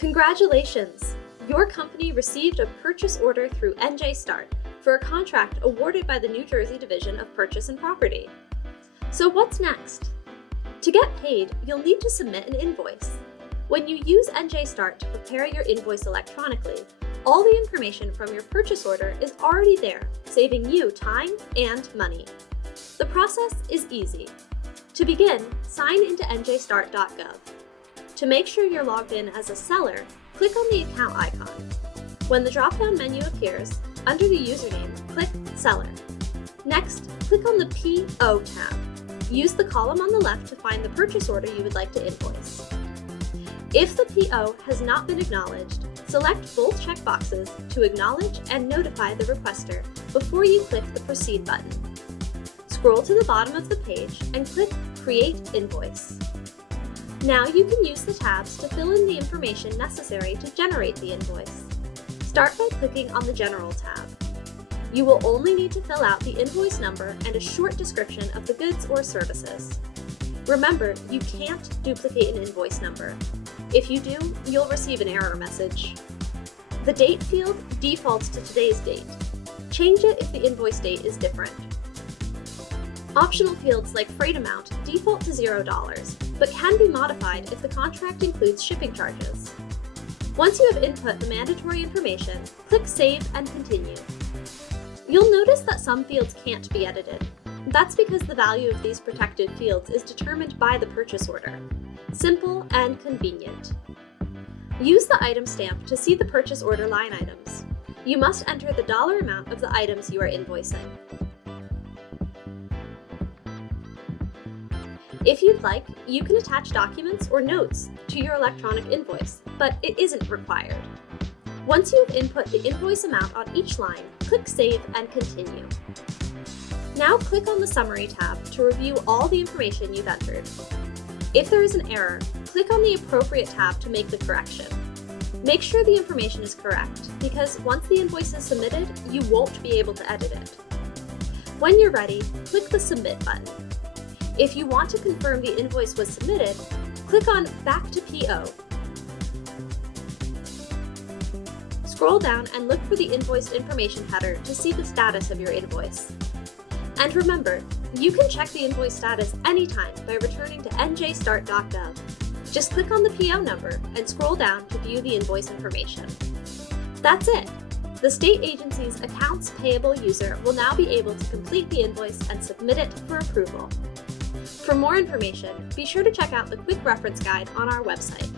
Congratulations! Your company received a purchase order through NJSTART for a contract awarded by the New Jersey Division of Purchase and Property. So what's next? To get paid, you'll need to submit an invoice. When you use NJSTART to prepare your invoice electronically, all the information from your purchase order is already there, saving you time and money. The process is easy. To begin, sign into njstart.gov. To make sure you're logged in as a seller, click on the account icon. When the drop-down menu appears, under the username, click Seller. Next, click on the PO tab. Use the column on the left to find the purchase order you would like to invoice. If the PO has not been acknowledged, select both checkboxes to acknowledge and notify the requester before you click the Proceed button. Scroll to the bottom of the page and click Create Invoice. Now you can use the tabs to fill in the information necessary to generate the invoice. Start by clicking on the General tab. You will only need to fill out the invoice number and a short description of the goods or services. Remember, you can't duplicate an invoice number. If you do, you'll receive an error message. The Date field defaults to today's date. Change it if the invoice date is different. Optional fields like freight amount default to $0, but can be modified if the contract includes shipping charges. Once you have input the mandatory information, click Save and Continue. You'll notice that some fields can't be edited. That's because the value of these protected fields is determined by the purchase order. Simple and convenient. Use the item stamp to see the purchase order line items. You must enter the dollar amount of the items you are invoicing. If you'd like, you can attach documents or notes to your electronic invoice, but it isn't required. Once you have input the invoice amount on each line, click Save and Continue. Now click on the Summary tab to review all the information you've entered. If there is an error, click on the appropriate tab to make the correction. Make sure the information is correct, because once the invoice is submitted, you won't be able to edit it. When you're ready, click the Submit button. If you want to confirm the invoice was submitted, click on Back to PO. Scroll down and look for the invoiced information header to see the status of your invoice. And remember, you can check the invoice status anytime by returning to njstart.gov. Just click on the PO number and scroll down to view the invoice information. That's it! The state agency's accounts payable user will now be able to complete the invoice and submit it for approval. For more information, be sure to check out the quick reference guide on our website.